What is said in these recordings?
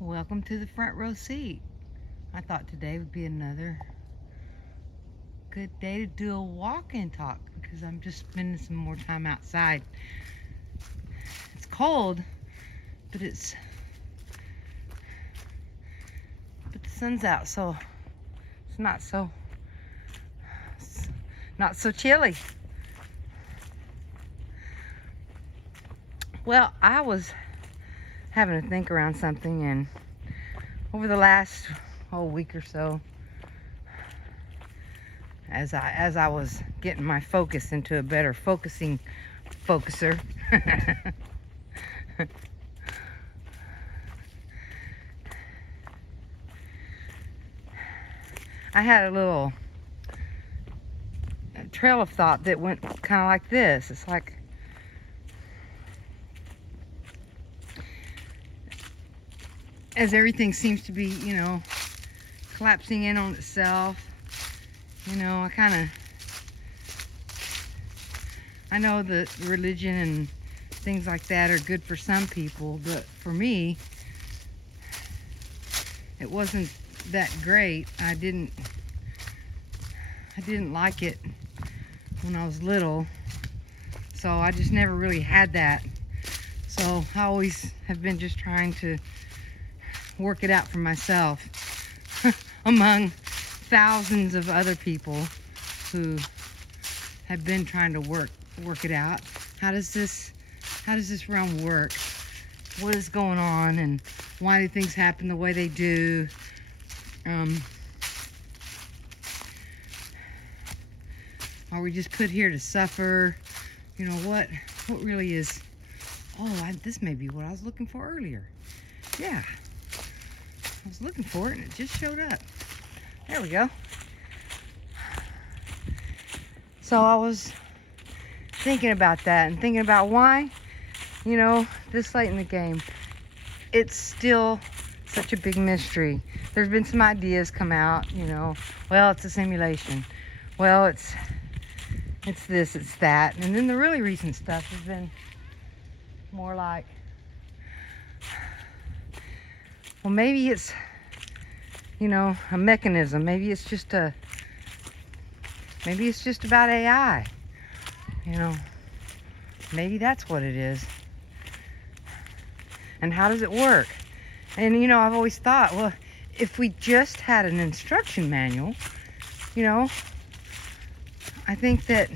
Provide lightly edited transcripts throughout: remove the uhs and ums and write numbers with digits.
Welcome to the front row seat. I thought today would be another good day to do a walk and talk because I'm just spending some more time outside. It's cold, but the sun's out, so it's not so chilly. Well, I was having to think around something, and over the last week or so, as I was getting my focus into a better focuser, I had a little trail of thought that went kind of like this. It's like, as everything seems to be, collapsing in on itself, I know that religion and things like that are good for some people, but for me, it wasn't that great. I didn't like it when I was little, so I just never really had that. So I always have been just trying to work it out for myself among thousands of other people who have been trying to work it out. How does this realm work? What is going on, and why do things happen the way they do? Are we just put here to suffer? What really is? This may be what I was looking for earlier. Yeah, I was looking for it and it just showed up. There we go. So I was thinking about that and thinking about why, this late in the game, it's still such a big mystery. There's been some ideas come out, well, it's a simulation. Well, it's this, it's that. And then the really recent stuff has been more like, well, maybe it's, a mechanism. Maybe it's just about AI. Maybe that's what it is. And how does it work? And, I've always thought, well, if we just had an instruction manual, I think that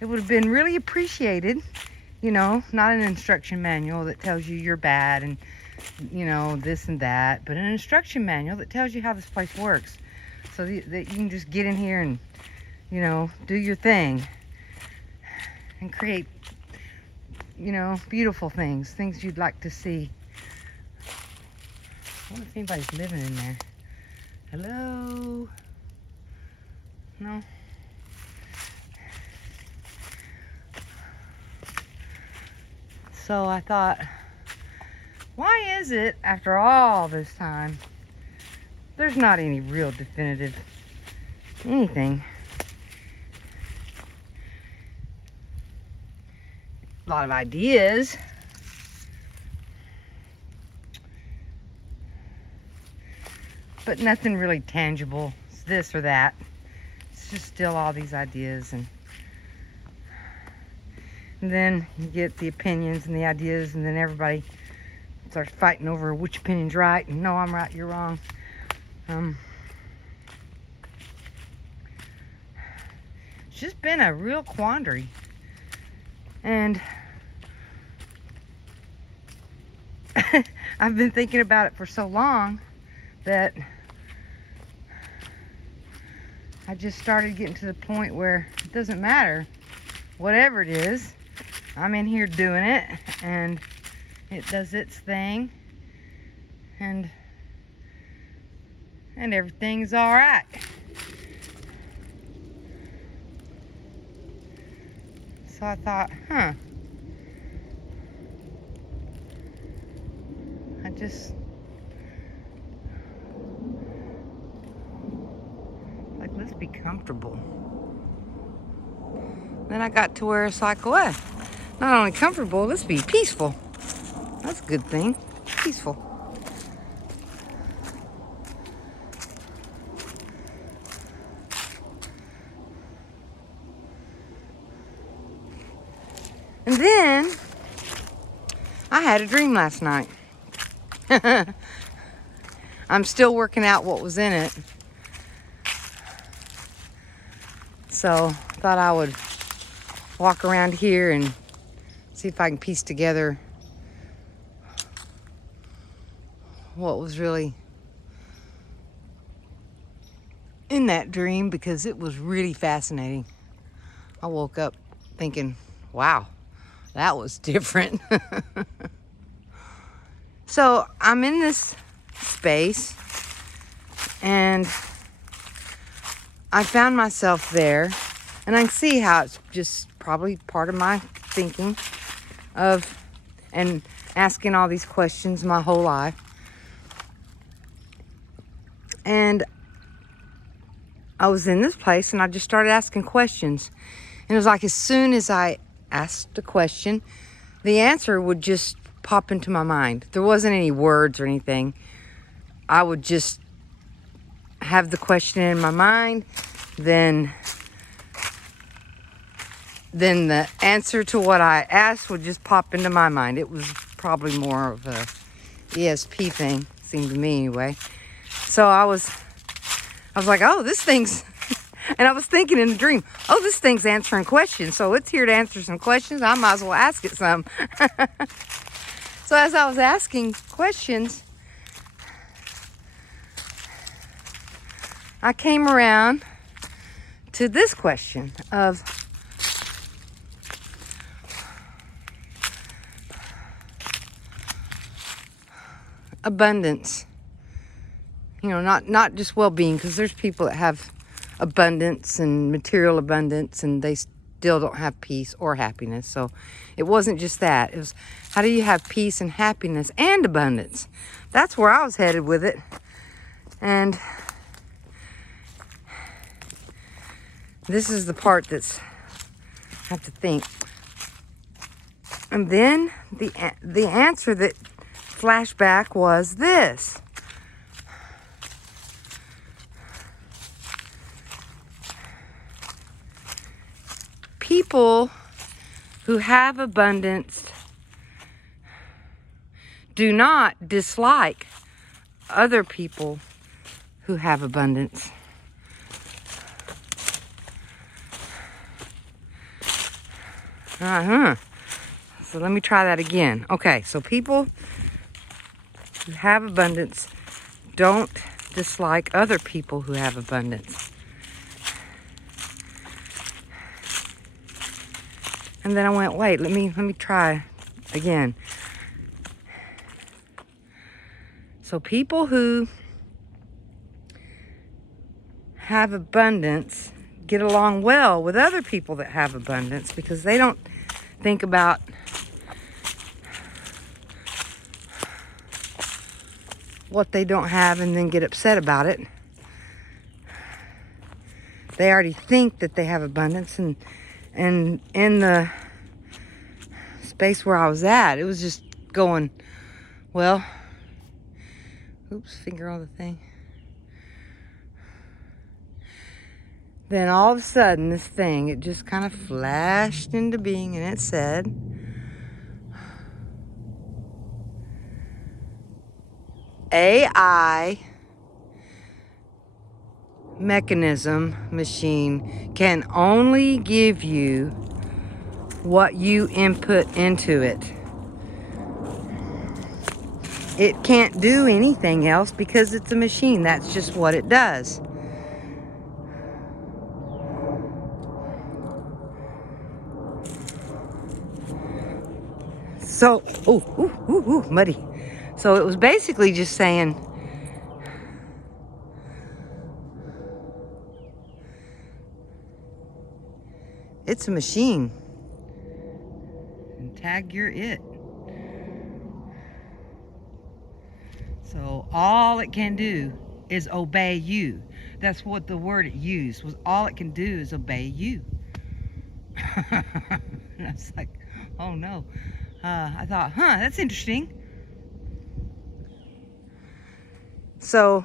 it would have been really appreciated, not an instruction manual that tells you you're bad and, this and that, but an instruction manual that tells you how this place works so that you can just get in here and, do your thing and create, beautiful things you'd like to see. I wonder if anybody's living in there. Hello? No? So I thought, why is it, after all this time, there's not any real definitive anything? A lot of ideas. But nothing really tangible. It's this or that. It's just still all these ideas, and then you get the opinions and the ideas, and then everybody starts fighting over which opinion's right, and no, I'm right, you're wrong. It's just been a real quandary. And I've been thinking about it for so long that I just started getting to the point where it doesn't matter. Whatever it is, I'm in here doing it, and it does its thing, and everything's all right. So I thought, let's be comfortable. Then I got to where it's like, what? Not only comfortable, let's be peaceful. That's a good thing. Peaceful. And then I had a dream last night. I'm still working out what was in it. So I thought I would walk around here and see if I can piece together what was really in that dream, because it was really fascinating. I woke up thinking, wow, that was different. So I'm in this space and I found myself there, and I can see how it's just probably part of my thinking of and asking all these questions my whole life. And I was in this place and I just started asking questions. And it was like as soon as I asked a question, the answer would just pop into my mind. There wasn't any words or anything. I would just have the question in my mind, then the answer to what I asked would just pop into my mind. It was probably more of a ESP thing, seemed to me anyway. So I was like, oh, this thing's, and I was thinking in the dream, oh, this thing's answering questions. So it's here to answer some questions. I might as well ask it some. So as I was asking questions, I came around to this question of abundance. You know, not just well-being, because there's people that have abundance and material abundance and they still don't have peace or happiness. So it wasn't just that. It was, how do you have peace and happiness and abundance? That's where I was headed with it. And this is the part that's, I have to think. And then the answer that flashed back was this. People who have abundance do not dislike other people who have abundance. So let me try that again. Okay, so people who have abundance don't dislike other people who have abundance. And then I went, wait, let me try again. So people who have abundance get along well with other people that have abundance, because they don't think about what they don't have and then get upset about it. They already think that they have abundance, and in the space where I was at, it was just going, well, oops, finger on the thing. Then all of a sudden, this thing, it just kind of flashed into being, and it said, AI mechanism machine can only give you what you input into it. It can't do anything else because it's a machine. That's just what it does. So, muddy. So it was basically just saying, it's a machine. And tag you're it. So all it can do is obey you. That's what the word it used was. All it can do is obey you. And I was like, Oh no. I thought, that's interesting. So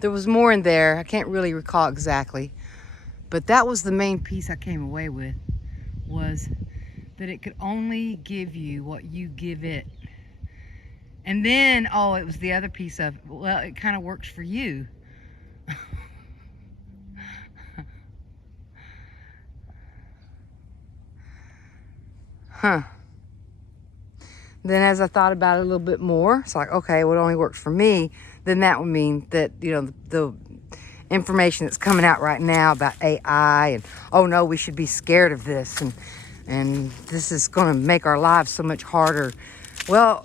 there was more in there. I can't really recall exactly, but that was the main piece I came away with, was that it could only give you what you give it. And then, it was the other piece of, well, it kind of works for you. Huh. Then as I thought about it a little bit more, it's like, okay, well, it only works for me. Then that would mean that, the information that's coming out right now about AI and, oh no, we should be scared of this, and this is going to make our lives so much harder. Well,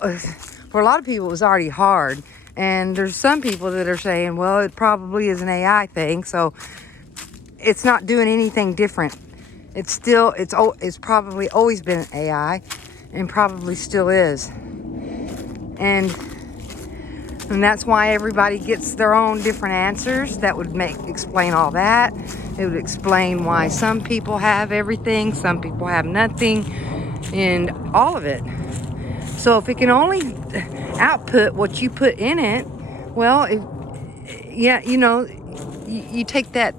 for a lot of people, it was already hard. And there's some people that are saying, well, it probably is an AI thing, so it's not doing anything different. It's probably always been an AI, and probably still is. And that's why everybody gets their own different answers. That would explain all that. It would explain why some people have everything, some people have nothing, and all of it. So if it can only output what you put in it, well, you take that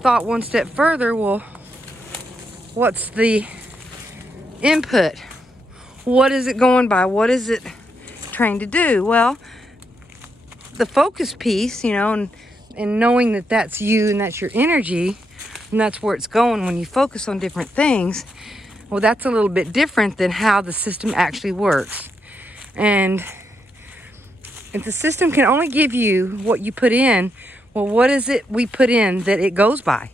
thought one step further. Well, what's the input? What is it going by? What is it trying to do? Well, the focus piece, and knowing that that's you and that's your energy and that's where it's going when you focus on different things, well, that's a little bit different than how the system actually works. And if the system can only give you what you put in, well, what is it we put in that it goes by?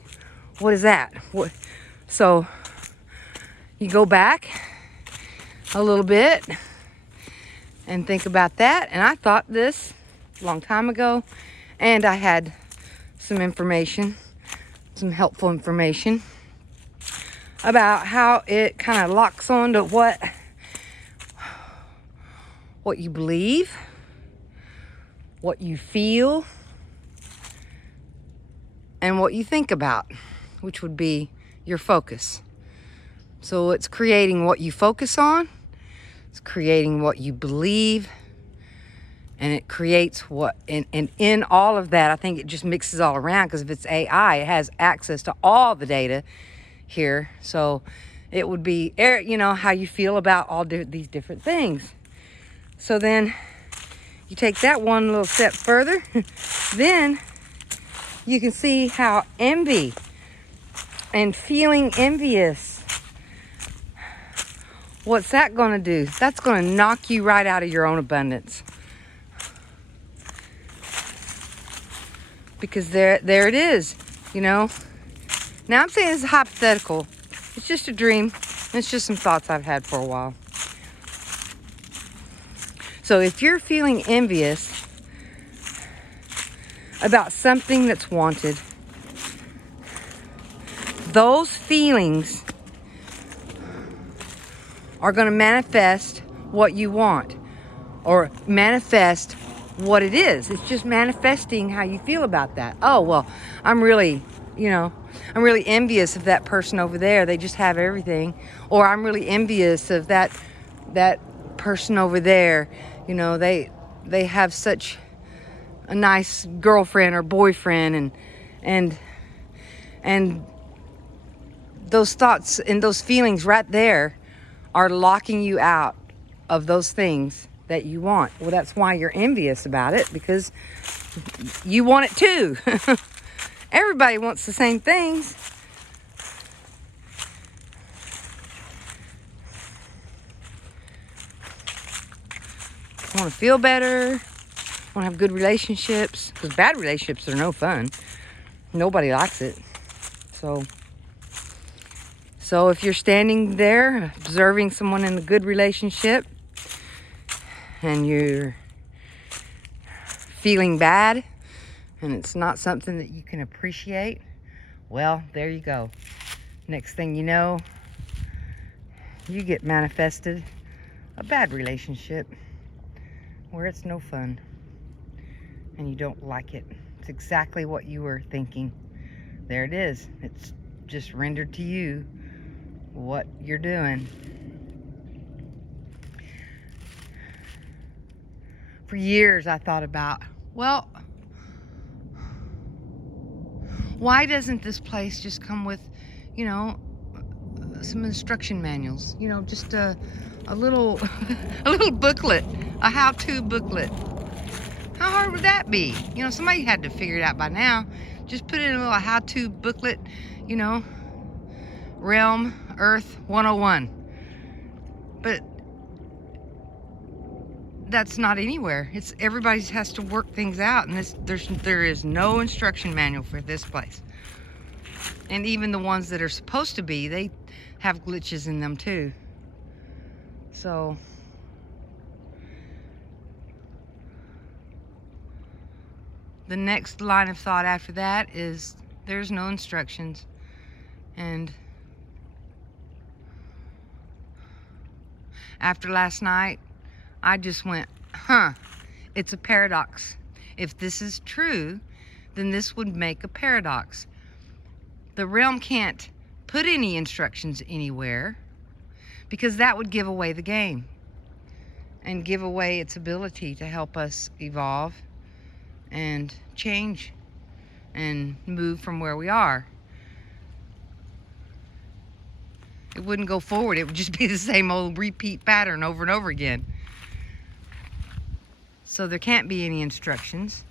What is that? So you go back a little bit and think about that. And I thought this a long time ago, and I had some information, some helpful information about how it kind of locks on to what you believe, what you feel, and what you think about, which would be your focus. So it's creating what you focus on, it's creating what you believe, and it creates and in all of that, I think it just mixes all around, because if it's AI, it has access to all the data here. So it would be, how you feel about all these different things. So then you take that one little step further, then you can see how envy and feeling envious, what's that going to do? That's going to knock you right out of your own abundance. Because there it is, Now I'm saying this is hypothetical. It's just a dream. It's just some thoughts I've had for a while. So if you're feeling envious about something that's wanted, those feelings are going to manifest what you want, or manifest what it is. It's just manifesting how you feel about that. Oh, well, I'm really envious of that person over there. They just have everything. Or I'm really envious of that person over there. They have such a nice girlfriend or boyfriend, and those thoughts and those feelings right there are locking you out of those things that you want. Well, that's why you're envious about it, because you want it too. Everybody wants the same things. Want to feel better, want to have good relationships, because bad relationships are no fun. Nobody likes it. So if you're standing there observing someone in a good relationship and you're feeling bad and it's not something that you can appreciate, well, there you go. Next thing you know, you get manifested a bad relationship where it's no fun and you don't like it. That's exactly what you were thinking. There it is. It's just rendered to you what you're doing. For years I thought about, well, why doesn't this place just come with, some instruction manuals? Just a little a little booklet, a how-to booklet. How hard would that be? Somebody had to figure it out by now. Just put in a little how-to booklet, Realm Earth 101. But that's not anywhere. Everybody has to work things out, and there is no instruction manual for this place. And even the ones that are supposed to be, they have glitches in them too. So the next line of thought after that is there's no instructions. And after last night, I just went, it's a paradox. If this is true, then this would make a paradox. The realm can't put any instructions anywhere because that would give away the game and give away its ability to help us evolve and change and move from where we are. It wouldn't go forward. It would just be the same old repeat pattern over and over again. So there can't be any instructions.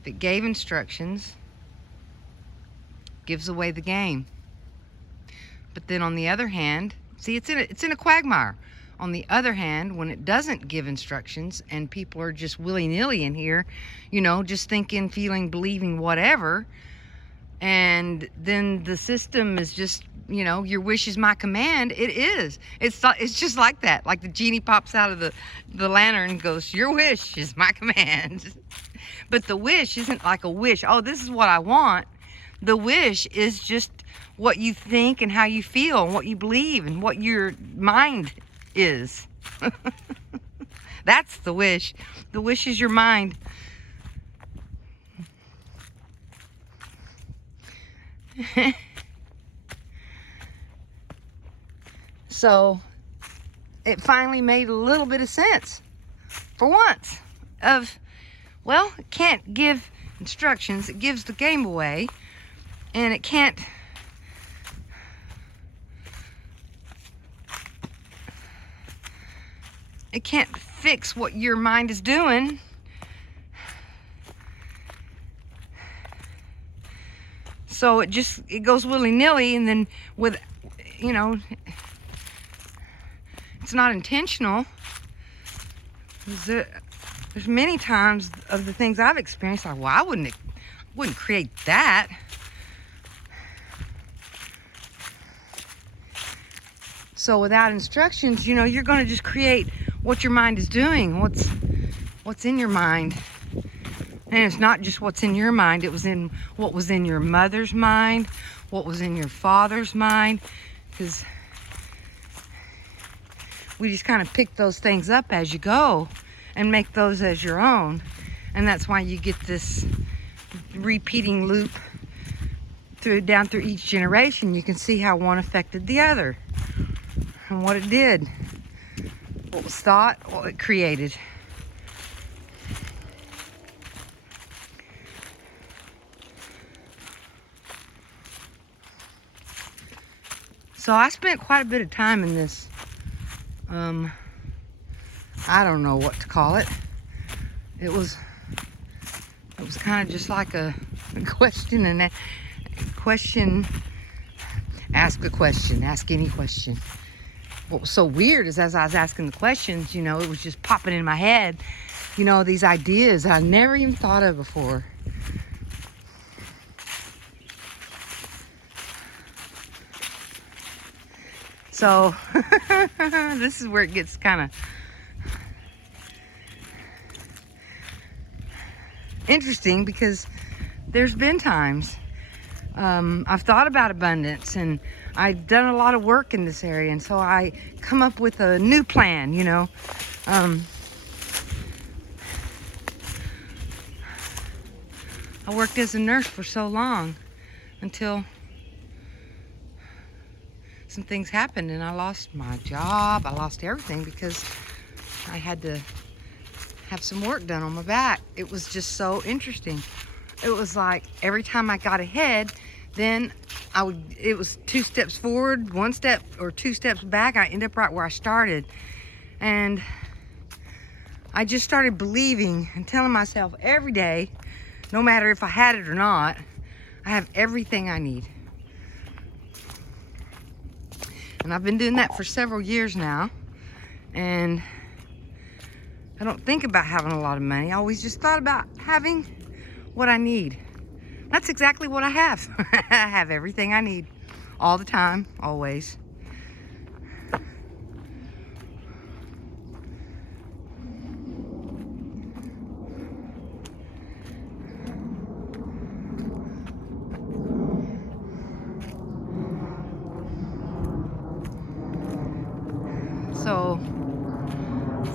If it gave instructions, gives away the game. But then on the other hand, see, it's in a quagmire. On the other hand, when it doesn't give instructions and people are just willy-nilly in here, just thinking, feeling, believing, whatever, and then the system is just, your wish is my command. It is. It's just like that. Like the genie pops out of the lantern and goes, your wish is my command. But the wish isn't like a wish. Oh, this is what I want. The wish is just what you think and how you feel and what you believe and what your mind is. That's the wish. The wish is your mind. So it finally made a little bit of sense for once of, well, it can't give instructions. It gives the game away, and it can't fix what your mind is doing. So it goes willy-nilly, and then it's not intentional. There's many times of the things I've experienced, like, well, I wouldn't create that. So without instructions, you're going to just create what your mind is doing, what's in your mind. And it's not just what's in your mind. It was in what was in your mother's mind, what was in your father's mind, because we just kind of pick those things up as you go and make those as your own. And that's why you get this repeating loop down through each generation. You can see how one affected the other and what it did, what was thought, what it created. So I spent quite a bit of time in this, I don't know what to call it. It was kind of just like a question and a question, ask a question, ask any question. What was so weird is as I was asking the questions, it was just popping in my head, these ideas that I never even thought of before. So this is where it gets kind of interesting, because there's been times I've thought about abundance, and I've done a lot of work in this area, and so I come up with a new plan, I worked as a nurse for so long until some things happened and I lost my job. I lost everything because I had to have some work done on my back. It was just so interesting. It was like every time I got ahead, then it was 2 steps forward, 1 step or 2 steps back. I end up right where I started. And I just started believing and telling myself every day, no matter if I had it or not, I have everything I need. And I've been doing that for several years now. And I don't think about having a lot of money. I always just thought about having what I need. That's exactly what I have. I have everything I need all the time, always.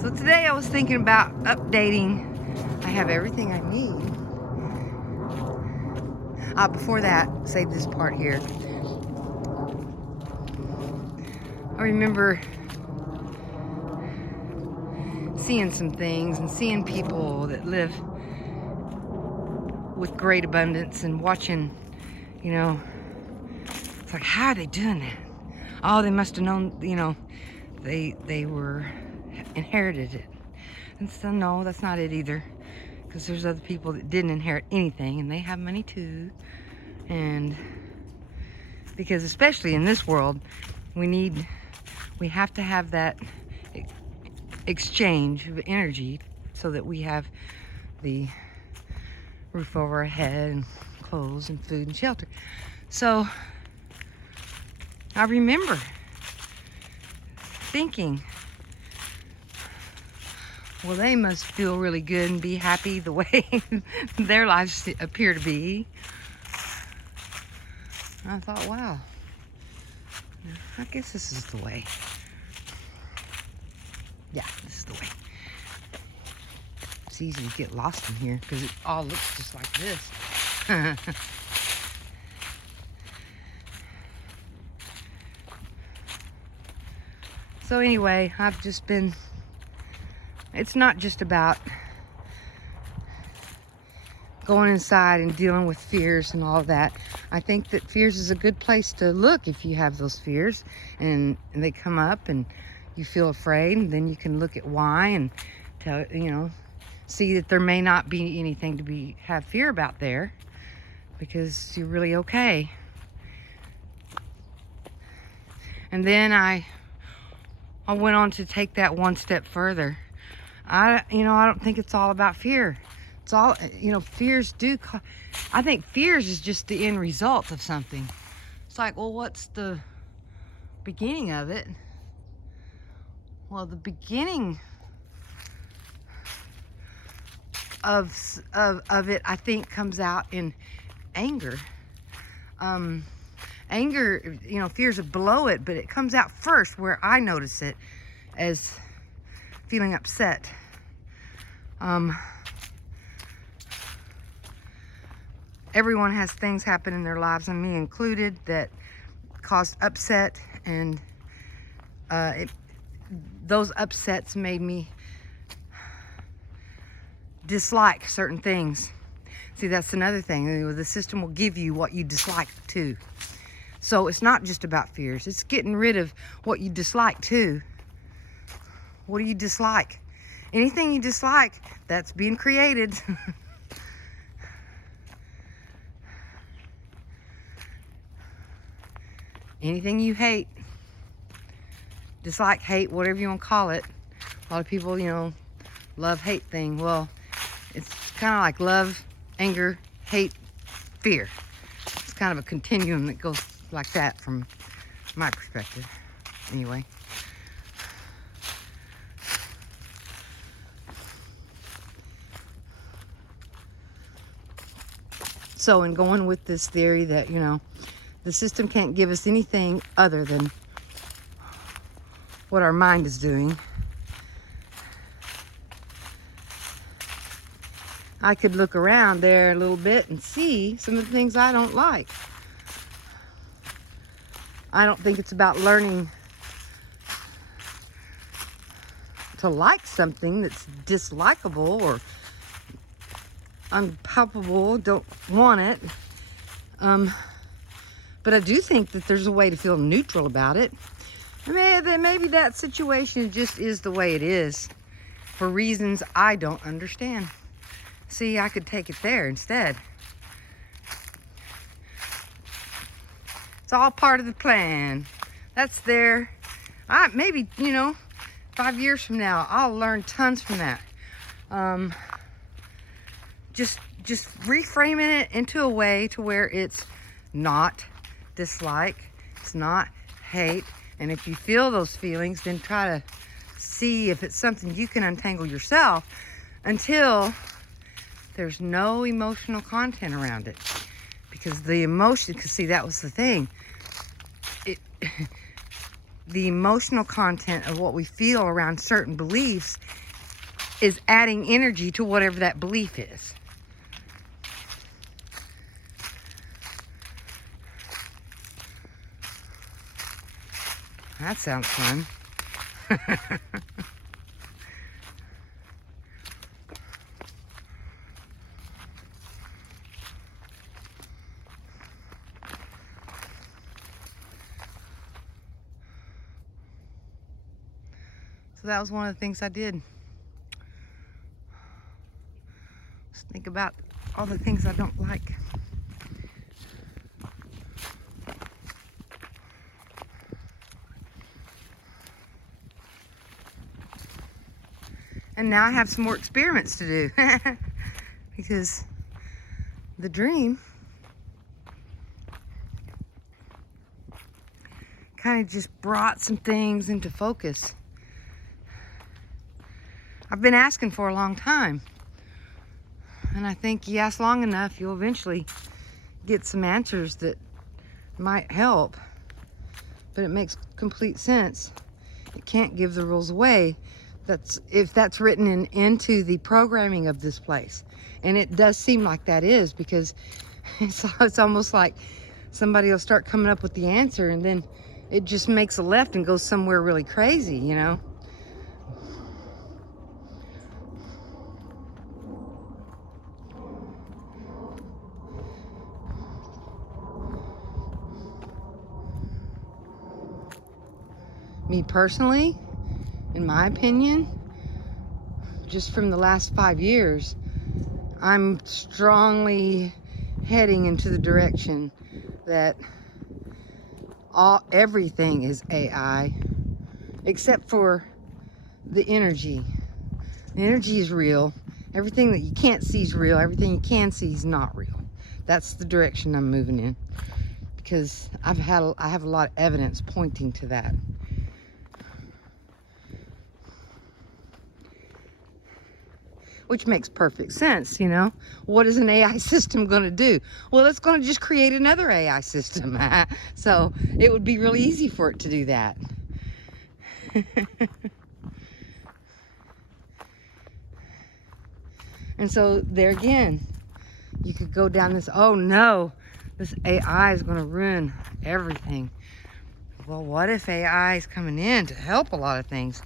So today I was thinking about updating. I have everything I need. Before that, save this part here. I remember seeing some things and seeing people that live with great abundance and watching, you know, it's like, how are they doing that? Oh, they must have known, you know, they were inherited it. And so no, that's not it either, because there's other people that didn't inherit anything and they have money too. And because especially in this world, we have to have that exchange of energy so that we have the roof over our head and clothes and food and shelter. So I remember thinking, well, they must feel really good and be happy the way their lives appear to be. And I thought, wow, I guess this is the way. Yeah, this is the way. It's easy to get lost in here because it all looks just like this. So anyway, I've just been, it's not just about going inside and dealing with fears and all of that. I think that fears is a good place to look if you have those fears and they come up and you feel afraid, and then you can look at why and tell, you know, see that there may not be anything to have fear about there because you're really okay. And then I went on to take that 1 step further. I don't think it's all about fear. It's all, fears do, I think fears is just the end result of something. It's like, well, what's the beginning of it? Well, the beginning of it, I think, comes out in anger. Anger, fears are below it, but it comes out first where I notice it as feeling upset. Everyone has things happen in their lives, and me included, that caused upset, and those upsets made me dislike certain things. See, that's another thing. The system will give you what you dislike too. So it's not just about fears. It's getting rid of what you dislike too. What do you dislike? Anything you dislike, that's being created. Anything you hate, dislike, hate, whatever you want to call it. A lot of people, love, hate thing. Well, it's kind of like love, anger, hate, fear. It's kind of a continuum that goes like that from my perspective. Anyway. So in going with this theory that, the system can't give us anything other than what our mind is doing, I could look around there a little bit and see some of the things I don't like. I don't think it's about learning to like something that's dislikable or unpalpable, don't want it. But I do think that there's a way to feel neutral about it. Maybe that situation just is the way it is for reasons I don't understand. See, I could take it there instead. It's all part of the plan. That's there. Maybe, 5 years from now, I'll learn tons from that. Just reframing it into a way to where it's not dislike, it's not hate. And if you feel those feelings, then try to see if it's something you can untangle yourself until there's no emotional content around it. Because see, that was the thing. The emotional content of what we feel around certain beliefs is adding energy to whatever that belief is. That sounds fun. So that was one of the things I did. Just think about all the things I don't like. And now I have some more experiments to do because the dream kind of just brought some things into focus. I've been asking for a long time, and I think you ask long enough, you'll eventually get some answers that might help. But it makes complete sense. You can't give the rules away. If that's written into the programming of this place. And it does seem like that is, because it's almost like somebody will start coming up with the answer and then it just makes a left and goes somewhere really crazy, Me personally, in my opinion, just from the last 5 years, I'm strongly heading into the direction that everything is AI, except for the energy. The energy is real. Everything that you can't see is real. Everything you can see is not real. That's the direction I'm moving in, because I have a lot of evidence pointing to that. Which makes perfect sense, What is an AI system going to do? Well, it's going to just create another AI system. So it would be really easy for it to do that. And so there again, you could go down this, oh no, this AI is going to ruin everything. Well, what if AI is coming in to help a lot of things?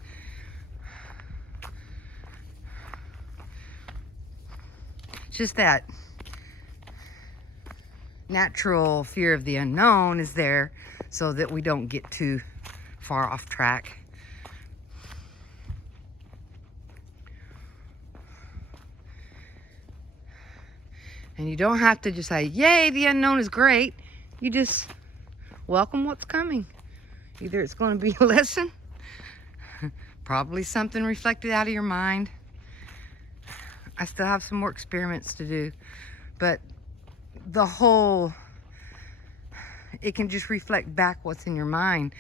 Just that natural fear of the unknown is there so that we don't get too far off track. And you don't have to just say, yay, the unknown is great. You just welcome what's coming. Either it's going to be a lesson, probably something reflected out of your mind. I still have some more experiments to do, but it can just reflect back what's in your mind.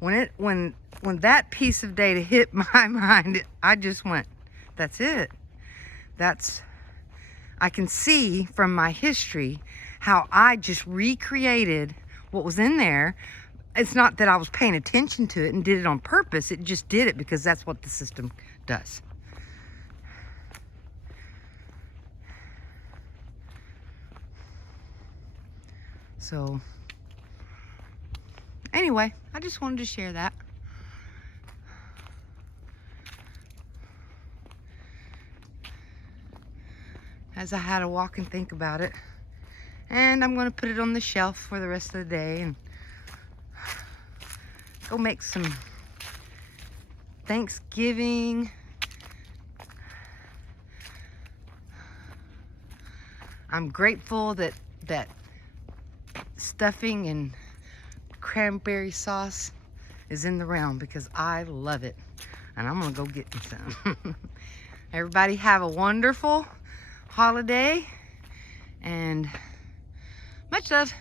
When that piece of data hit my mind, I just went, that's it. I can see from my history how I just recreated what was in there. It's not that I was paying attention to it and did it on purpose. It just did it because that's what the system does. So anyway, I just wanted to share that. As I had to walk and think about it. And I'm going to put it on the shelf for the rest of the day and go make some Thanksgiving. I'm grateful that stuffing and cranberry sauce is in the realm because I love it. And I'm going to go get me some. Everybody have a wonderful holiday and much love.